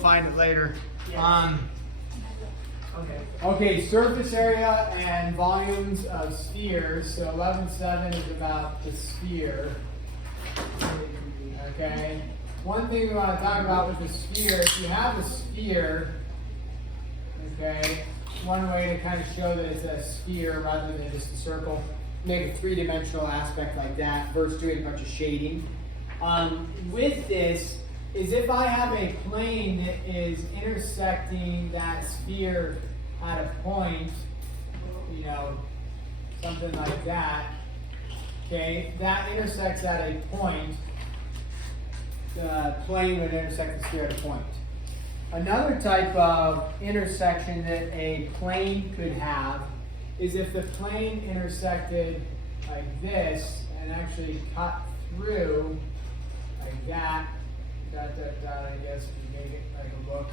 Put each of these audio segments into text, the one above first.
Find it later. Yeah. Okay, surface area and volumes of spheres. So 11.7 is about the sphere. Okay. One thing we want to talk about with the sphere, if you have a sphere, okay, one way to kind of show that it's a sphere rather than just a circle, make a three-dimensional aspect like that versus doing a bunch of shading. With this, is if I have a plane that is intersecting that sphere at a point, you know, something like that, okay, that intersects at a point, the plane would intersect the sphere at a point. Another type of intersection that a plane could have is if the plane intersected like this and actually cut through like that, I guess, if you make it like a book,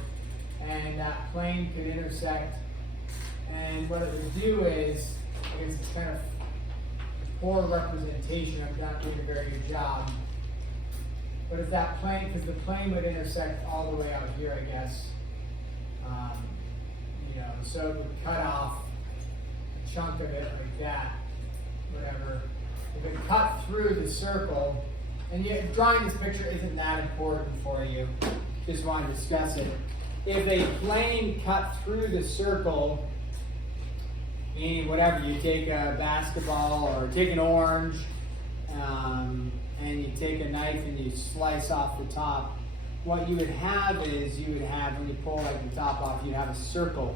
and that plane could intersect, and what it would do is, I guess it's kind of poor representation, I'm not doing a very good job, but if that plane, because the plane would intersect all the way out here, I guess, you know, so it would cut off a chunk of it like that, whatever. If it cut through the circle, and yet drawing this picture isn't that important for you, just want to discuss it. If a plane cut through the circle, meaning whatever, you take a basketball or take an orange, and you take a knife and you slice off the top, what you would have is, you would have, when you pull like the top off, you'd have a circle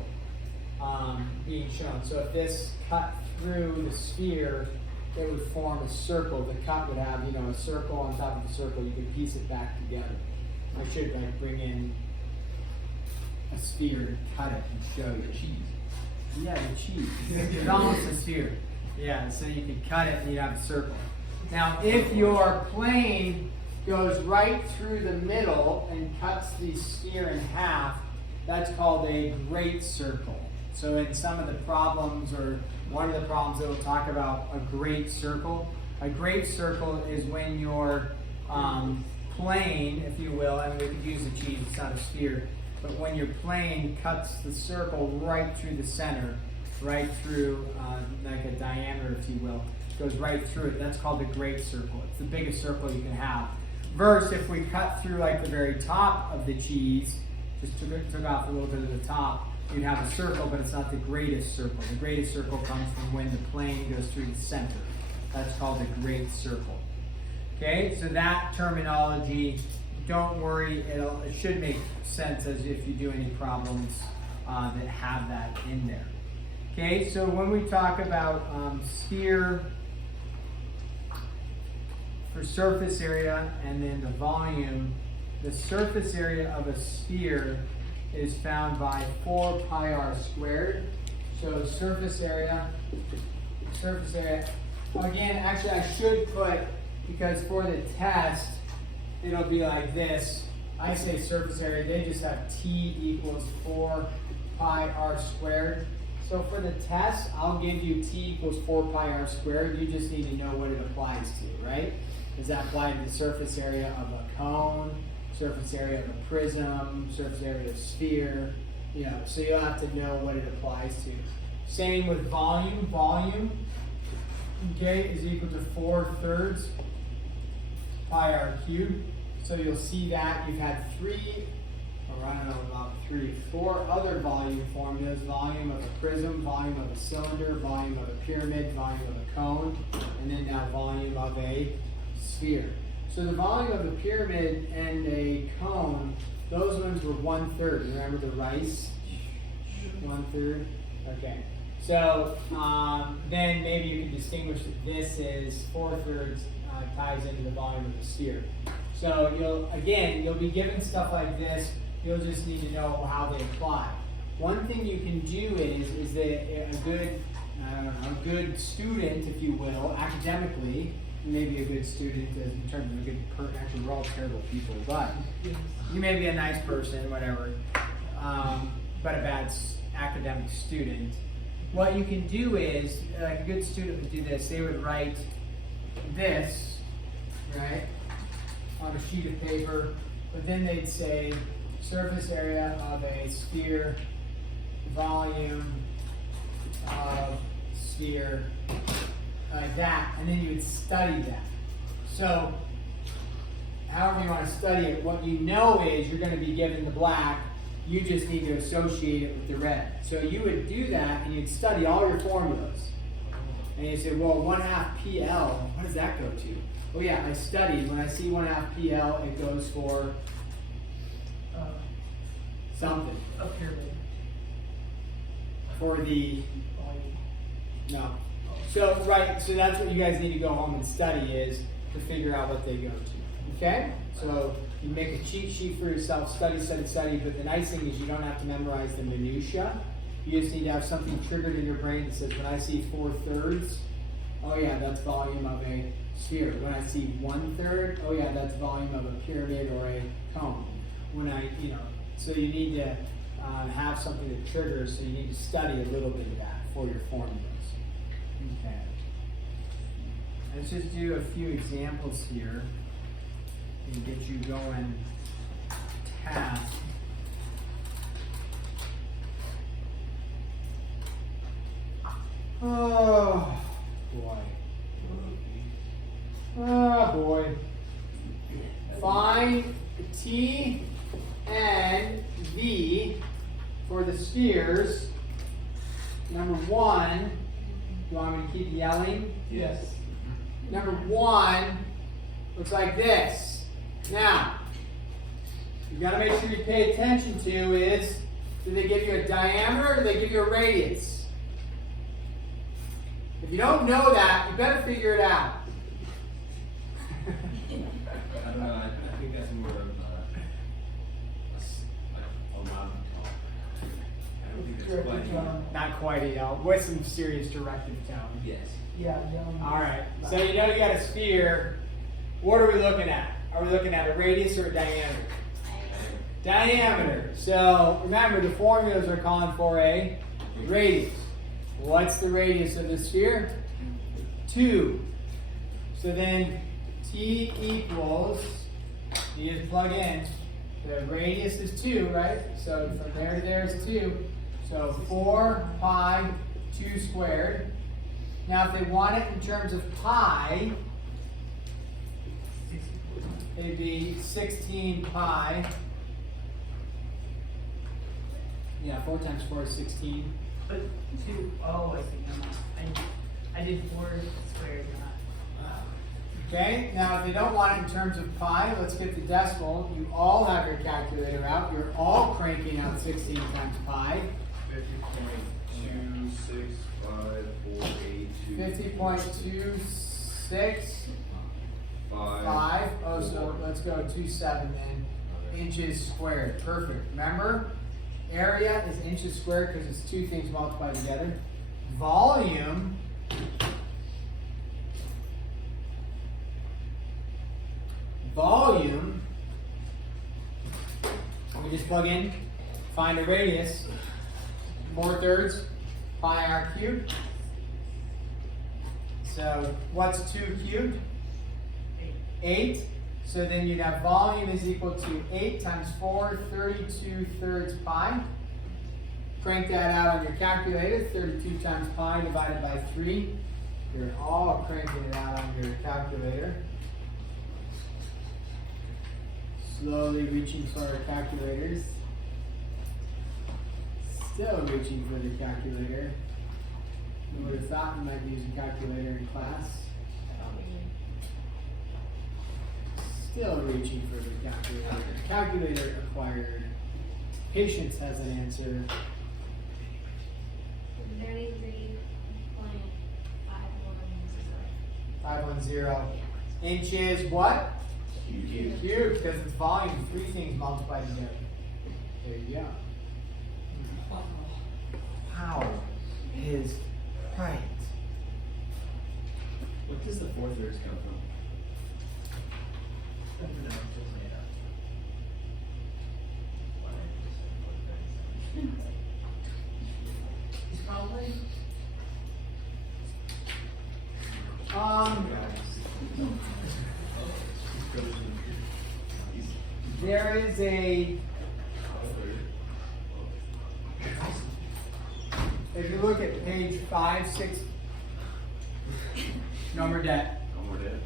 being shown. So if this cut through the sphere, it would form a circle. The cut would have, you know, a circle on top of the circle. You could piece it back together. I should like bring in a sphere and cut it and show you. Cheese. Yeah, the cheese. It's almost a sphere. Yeah, so you could cut it and you'd have a circle. Now, if your plane goes right through the middle and cuts the sphere in half, that's called a great circle. So in some of the problems, or one of the problems that we'll talk about, a great circle. A great circle is when your plane, if you will, and we could use the cheese, it's not a sphere, but when your plane cuts the circle right through the center, right through like a diameter, if you will, goes right through it, that's called a great circle. It's the biggest circle you can have. Versus if we cut through like the very top of the cheese, just took off a little bit of the top, you'd have a circle, but it's not the greatest circle. The greatest circle comes from when the plane goes through the center. That's called a great circle. Okay, so that terminology, don't worry, it should make sense as if you do any problems that have that in there. Okay, so when we talk about sphere for surface area and then the volume, the surface area of a sphere is found by 4 pi r squared. So surface area, again, actually I should put, because for the test, it'll be like this. I say surface area, they just have T equals 4 pi r squared. So for the test, I'll give you T equals 4 pi r squared. You just need to know what it applies to, right? Does that apply to the surface area of a cone, surface area of a prism, surface area of a sphere? You know, so you'll have to know what it applies to. Same with volume. Volume, okay, is equal to 4/3 pi r cubed. So you'll see that you've had 4 other volume formulas: volume of a prism, volume of a cylinder, volume of a pyramid, volume of a cone, and then now volume of a sphere. So the volume of a pyramid and a cone, those ones were 1/3. Remember the rice? 1/3? Okay. So then maybe you can distinguish that this is 4/3 ties into the volume of the sphere. So you'll be given stuff like this. You'll just need to know how they apply. One thing you can do is that a good student, if you will, academically, maybe a good student in terms of a good person. Actually, we're all terrible people, but you may be a nice person, whatever, but a bad academic student. What you can do is, like a good student would do this, they would write this, right, on a sheet of paper, but then they'd say surface area of a sphere, volume of sphere, like that, and then you would study that. So, however you want to study it, what you know is you're going to be given the black, you just need to associate it with the red. So you would do that and you'd study all your formulas. And you say, well, 1/2 PL, what does that go to? Oh yeah, I studied, when I see 1/2 PL, it goes for something. A pyramid. For the, Volume. no. So, right, so that's what you guys need to go home and study is to figure out what they go to. Okay? So you make a cheat sheet for yourself, study, but the nice thing is you don't have to memorize the minutia. You just need to have something triggered in your brain that says, when I see 4/3, oh yeah, that's volume of a sphere. When I see 1/3, oh yeah, that's volume of a pyramid or a cone. When I, so you need to have something that triggers, so you need to study a little bit of that for your formulas. Okay. Let's just do a few examples here and get you going task. Oh boy. Oh boy. Find T and V for the spheres. Number 1, you want me to keep yelling? Yes. Number 1 looks like this. Now, you gotta make sure you pay attention to is, do they give you a diameter or do they give you a radius? If you don't know that, you better figure it out. I don't know, I think that's more of a lot. I don't think that's Directed quite. tone. Not quite a yell, with some serious directive tone. Yes. Yeah, yelling. Alright, so you know you got a sphere. What are we looking at? Are we looking at a radius or a diameter? Diameter. So remember, the formulas are calling for a radius. What's the radius of the sphere? 2. So then T equals, you just plug in, the radius is 2, right? So from there to there is 2. So 4 pi 2 squared. Now if they want it in terms of pi, it'd be 16 pi. Yeah, 4 times 4 is 16. But 2, oh, I see. I did 4 squared, not. Okay, now if you don't want it in terms of pi, let's get the decimal. You all have your calculator out. You're all cranking out 16 times pi. 50.26548 5. Oh, so let's go 27 then. Inches squared. Perfect. Remember, area is inches squared because it's 2 things multiplied together. Volume we just plug in, find a radius, 4/3 pi r cubed. So what's 2 cubed? 8. So then you'd have volume is equal to 8 times 4, 32/3 pi. Crank that out on your calculator, 32 times pi divided by 3. You're all cranking it out on your calculator. Slowly reaching for our calculators. Still reaching for the calculator. You would have thought you might be using a calculator in class. Still reaching for the calculator. Calculator acquired. Patience has an answer. 510. Inches what? Cubed, because it's volume, 3 things multiplied together. There you go. Wow is right. What does the 4/3 come from? He's probably. There is a page 5, 6. No more debt. No more debt.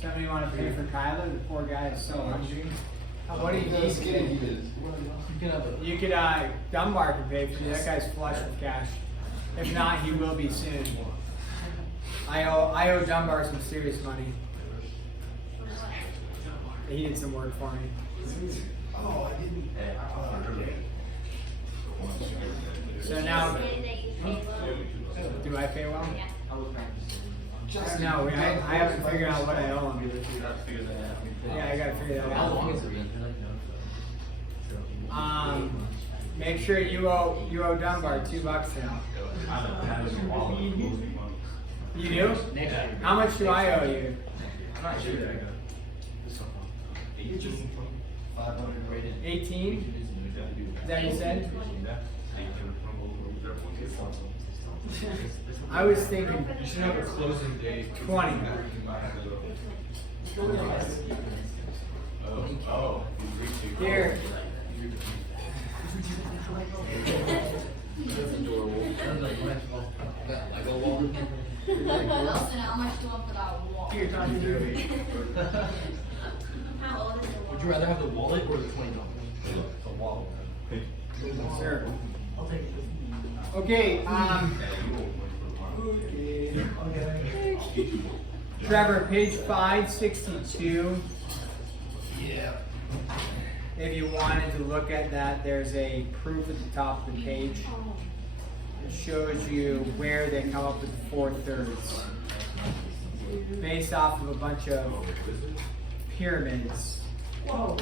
Somebody want to pay for Kyler? The poor guy is so hungry. What do you need? You could, Dunbar can pay for you. That guy's flush with cash. If not, he will be soon. I owe Dunbar some serious money. He did some work for me. Oh, I didn't. So now, do I pay well? No, I haven't figured out what I owe him. Yeah, I gotta figure that out. Make sure you owe Dunbar $2 now. You do? How much do I owe you? I'm not sure. 18? Is that what you said? I was thinking You should have a closing date. 20. Oh. Here. Nelson, how much do you want for that wall? Here, talking to me. How old is the wall? Would you rather have the wallet or the $20? The wallet. Sure. I'll take it. Okay, Trevor, page 562. Yeah. If you wanted to look at that, there's a proof at the top of the page. It shows you where they come up with the 4/3 based off of a bunch of pyramids. Whoa.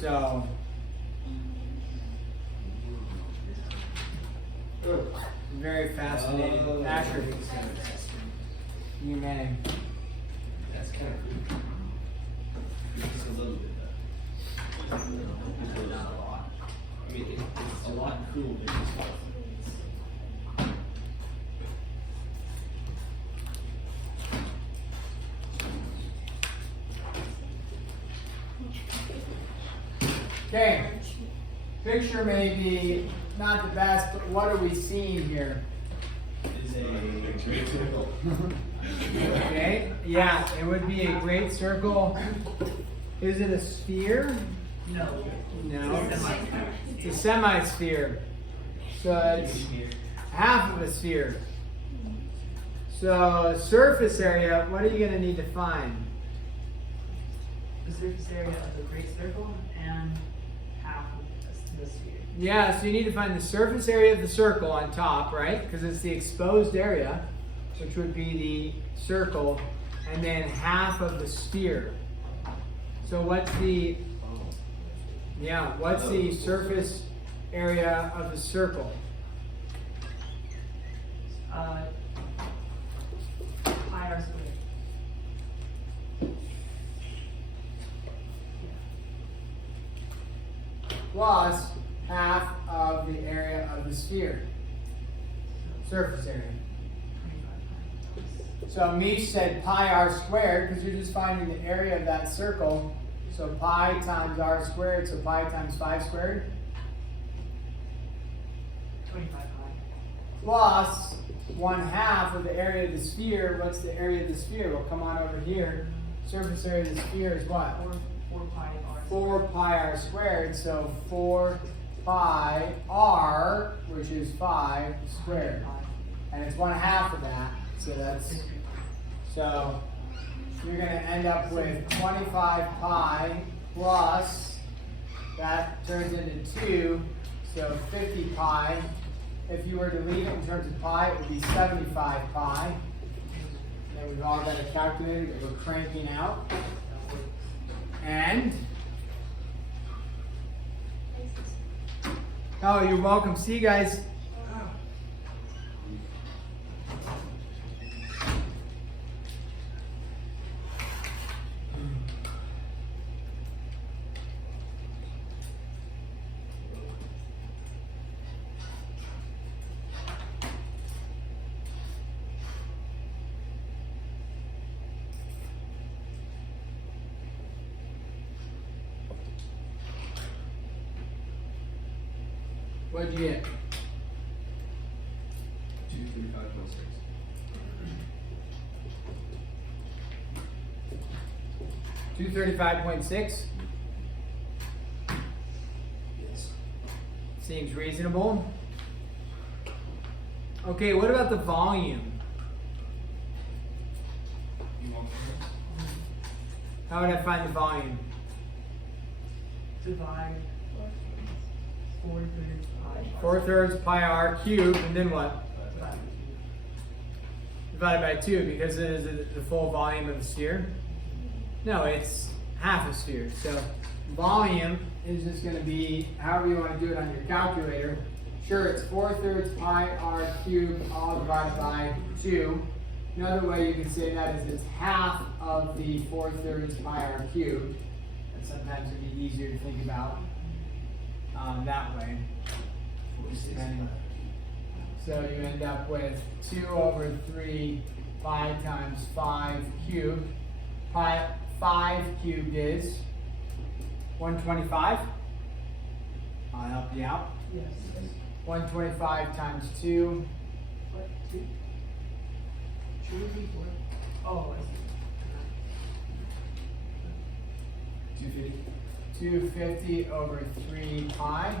So, very fascinating. Asher, you may. That's kind of cool. Just a little bit. It's not a lot. I mean, it's a lot cool. But it's not. Okay, picture may be not the best, but what are we seeing here? Is a great circle. Okay, yeah, it would be a great circle. Is it a sphere? No. No, it's a semi-sphere. So it's half of a sphere. So surface area, what are you gonna need to find? The surface area of the great circle and half of the sphere. Yeah, so you need to find the surface area of the circle on top, right? Because it's the exposed area, which would be the circle, and then half of the sphere. So what's the surface area of the circle? Pi r squared. Plus half of the area of the sphere. Surface area. 25 So Mish said pi r squared because you're just finding the area of that circle. So pi times r squared, so pi times 5 squared. 25 pi. Plus 1/2 of the area of the sphere. What's the area of the sphere? Well, come on over here. Surface area of the sphere is what? 4 pi r. 4 pi r squared. So 4 pi r, which is 5 squared. And it's 1/2 of that. So that's, so you're going to end up with 25 pi plus, that turns into 2, so 50 pi. If you were to leave it in terms of pi, it would be 75 pi. And then we've all got a calculator that we're cranking out. And, oh, you're welcome. See you guys. What'd you get? 235.6. 235.6 Yes. seems reasonable. Okay, what about the volume? You want this? How would I find the volume? Divide 4/3 pi. 4/3 pi r cubed, and then what? Divided by 2, because it is the full volume of the sphere. No, it's half a sphere. So volume is just going to be however you want to do it on your calculator. Sure, it's 4/3 pi r cubed all divided by 2. Another way you can say that is it's half of the 4/3 pi r cubed. And sometimes it'd be easier to think about that way. And so you end up with 2/3 pi times 5 cubed. Pi 5 cubed is 125. I'll help you out. Yes. 125 times 2. What, 2? Should it be 4? Oh, I see. 250. 250 over 3 pi.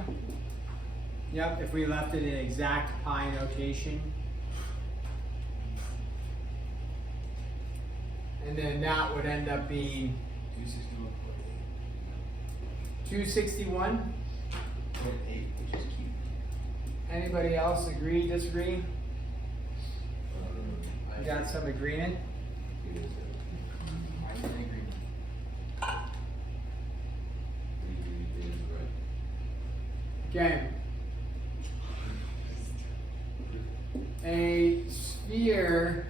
Yep, if we left it in exact pi notation. And then that would end up being 261. 261.8, which is cute. Anybody else agree, disagree? You got some agreement? It is I'm in agreement. it is right. Okay. A sphere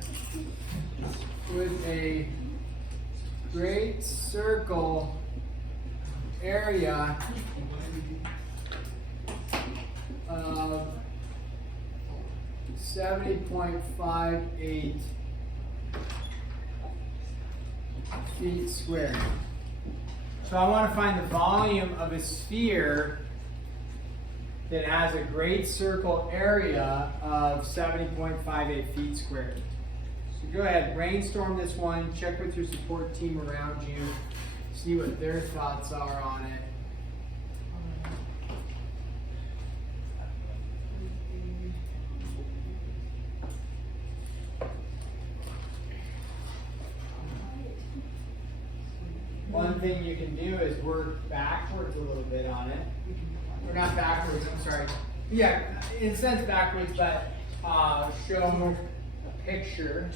with a great circle area of 70.58 feet squared. So I want to find the volume of a sphere that has a great circle area of 70.58 feet squared. So go ahead, brainstorm this one, check with your support team around you, see what their thoughts are on it. One thing you can do is work backwards a little bit on it. Or not backwards, I'm sorry. Yeah, in a sense backwards, but show a picture.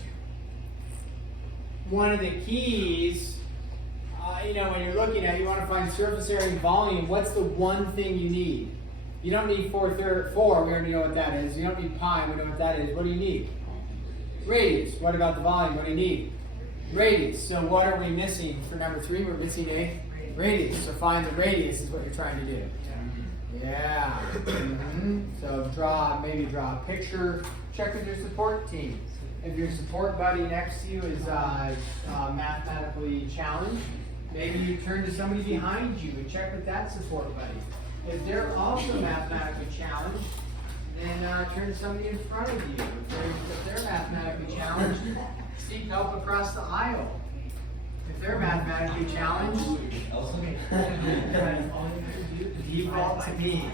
One of the keys, when you're looking at it, you want to find surface area and volume. What's the one thing you need? You don't need 4/3, we already know what that is. You don't need pi, we know what that is. What do you need? Radius. What about the volume? What do you need? Radius. So what are we missing for number 3? We're missing a radius. So find the radius is what you're trying to do. Yeah. So maybe draw a picture. Check with your support team. If your support buddy next to you is mathematically challenged, maybe you turn to somebody behind you and check with that support buddy. If they're also mathematically challenged, then turn to somebody in front of you. If they're mathematically challenged, seek help across the aisle. If they're mathematically challenged, default to me.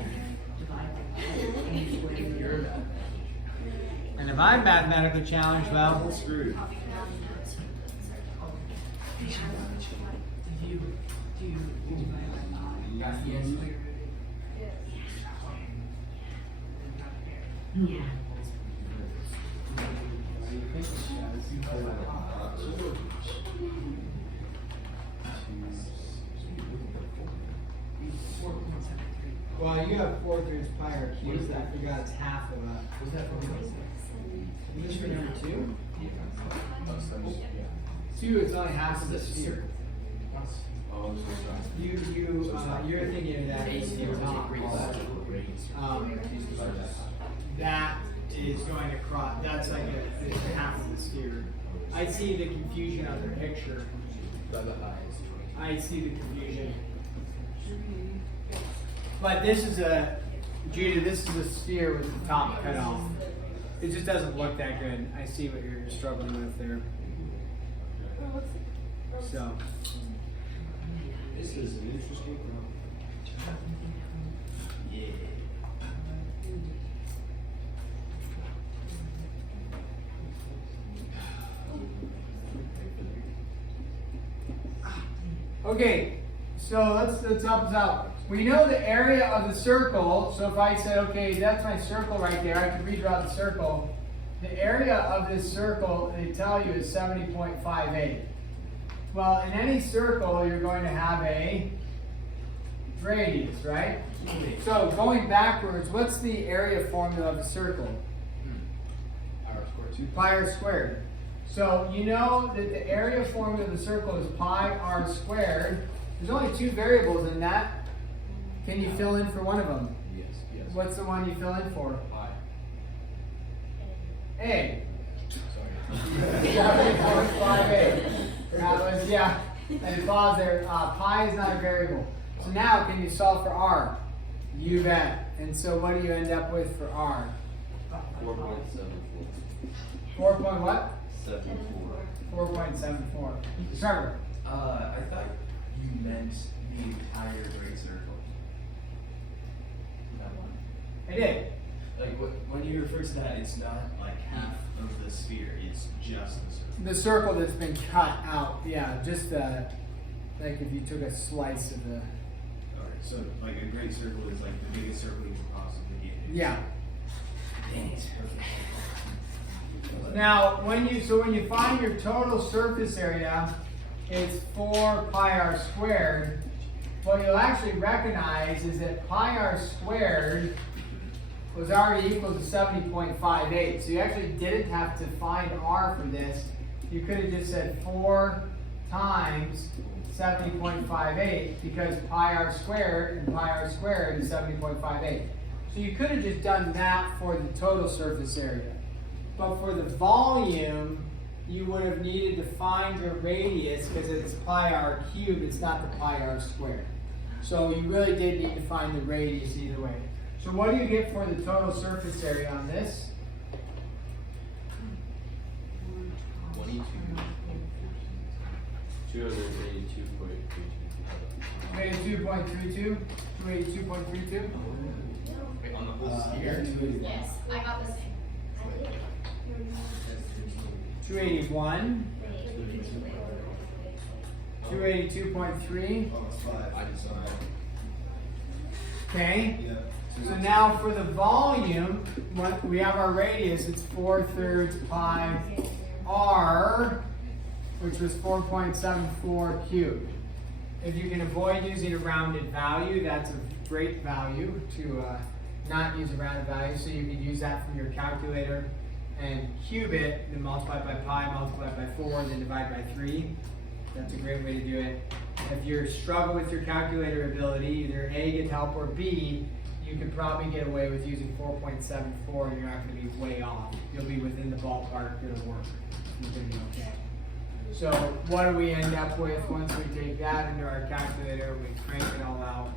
And if I'm mathematically challenged, well, screwed. Well, you have 4/3 pi r cubed. I forgot it's half of a. Was that for this for number 2? 2 is only half of the sphere. You're thinking of that AC top. That is going across. That's like a half of the sphere. I see the confusion on the picture. I see the confusion. But this is Judah, this is a sphere with the top cut off. It just doesn't look that good. I see what you're struggling with there. So, This is an interesting problem. Yeah. okay, so let's help us out. We know the area of the circle, so if I said, okay, that's my circle right there, I could redraw the circle. The area of this circle, they tell you, is 70.58. Well, in any circle, you're going to have a radius, right? So going backwards, what's the area formula of a circle? Pi r squared. So you know that the area formula of the circle is pi r squared. There's only two variables in that. Can you fill in for one of them? Yes, yes. What's the one you fill in for? Pi. A. Sorry. 7.58. That was, yeah, and pause there. Pi is not a variable. So now, can you solve for r? You bet. And so what do you end up with for r? 4.74. 4 point what? 74. 4.74. Trevor. I thought you meant the entire great circle. That one. I did. Like, when you refer to that, it's not like half of the sphere, it's just the circle. The circle that's been cut out. Yeah, just like if you took a slice of the. Alright, so like a great circle is like the biggest circle you could possibly get. Yeah. Dang it. Now, when you find your total surface area, it's 4 pi r squared. What you'll actually recognize is that pi r squared was already equal to 70.58. So you actually didn't have to find r for this. You could have just said 4 times 70.58 because pi r squared and pi r squared is 70.58. So you could have just done that for the total surface area. But for the volume, you would have needed to find your radius because it's pi r cubed, it's not the pi r squared. So you really did need to find the radius either way. So what do you get for the total surface area on this? 22. 282.32. 282.32? 282.32? Wait, on the whole sphere? Yes, I got the same. 281? 282.3? I just saw that. Okay. Yeah. So now for the volume, what we have our radius, it's 4/3 pi r, which was 4.74 cubed. If you can avoid using a rounded value, that's a great value to not use a rounded value. So you can use that from your calculator and cube it, then multiply by pi, multiply by 4, then divide by 3. That's a great way to do it. If you struggle with your calculator ability, either A, get help, or B, you could probably get away with using 4.74 and you're not going to be way off. You'll be within the ballpark, it'll work. You're going to be okay. So what do we end up with once we take that into our calculator, we crank it all out?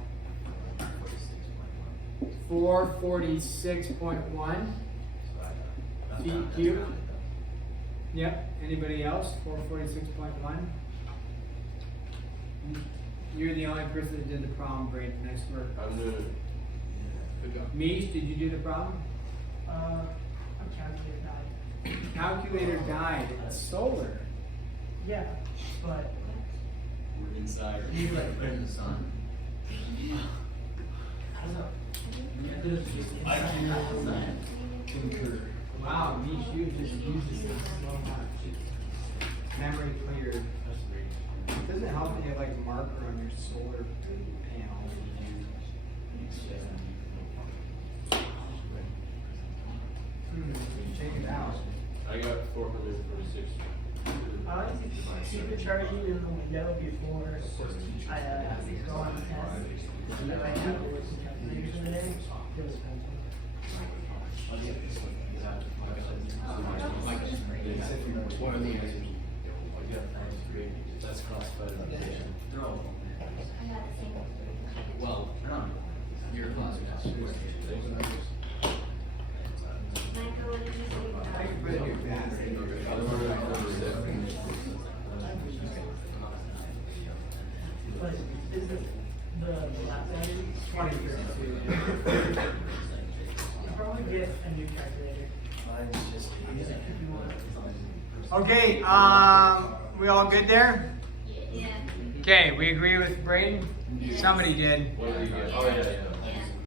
446.1 feet cubed. Yep, anybody else? 446.1? You're the only person that did the problem, Braden. Nice work. I'm doing it. Good job. Mish, did you do the problem? A calculator died. Calculator died. It's solar. Yeah, but We're inside. You like put in the sun. I can concur. Wow, Mish, you just used this so much. Memory cleared. It doesn't help that you have like a marker on your solar panel. Check it out. I got 446. I like to keep it charging in the window before I go on the test. So I have to work some calculators in the day. It was One of the answers. That's classified information. No. Well, you're a class. is the left-handed? 2032. You'll probably get a new calculator Mine's just easy. if you want. Okay, we all good there? Yeah. Okay, we agree with Braden? Somebody did. What do you get? Oh, yeah, yeah.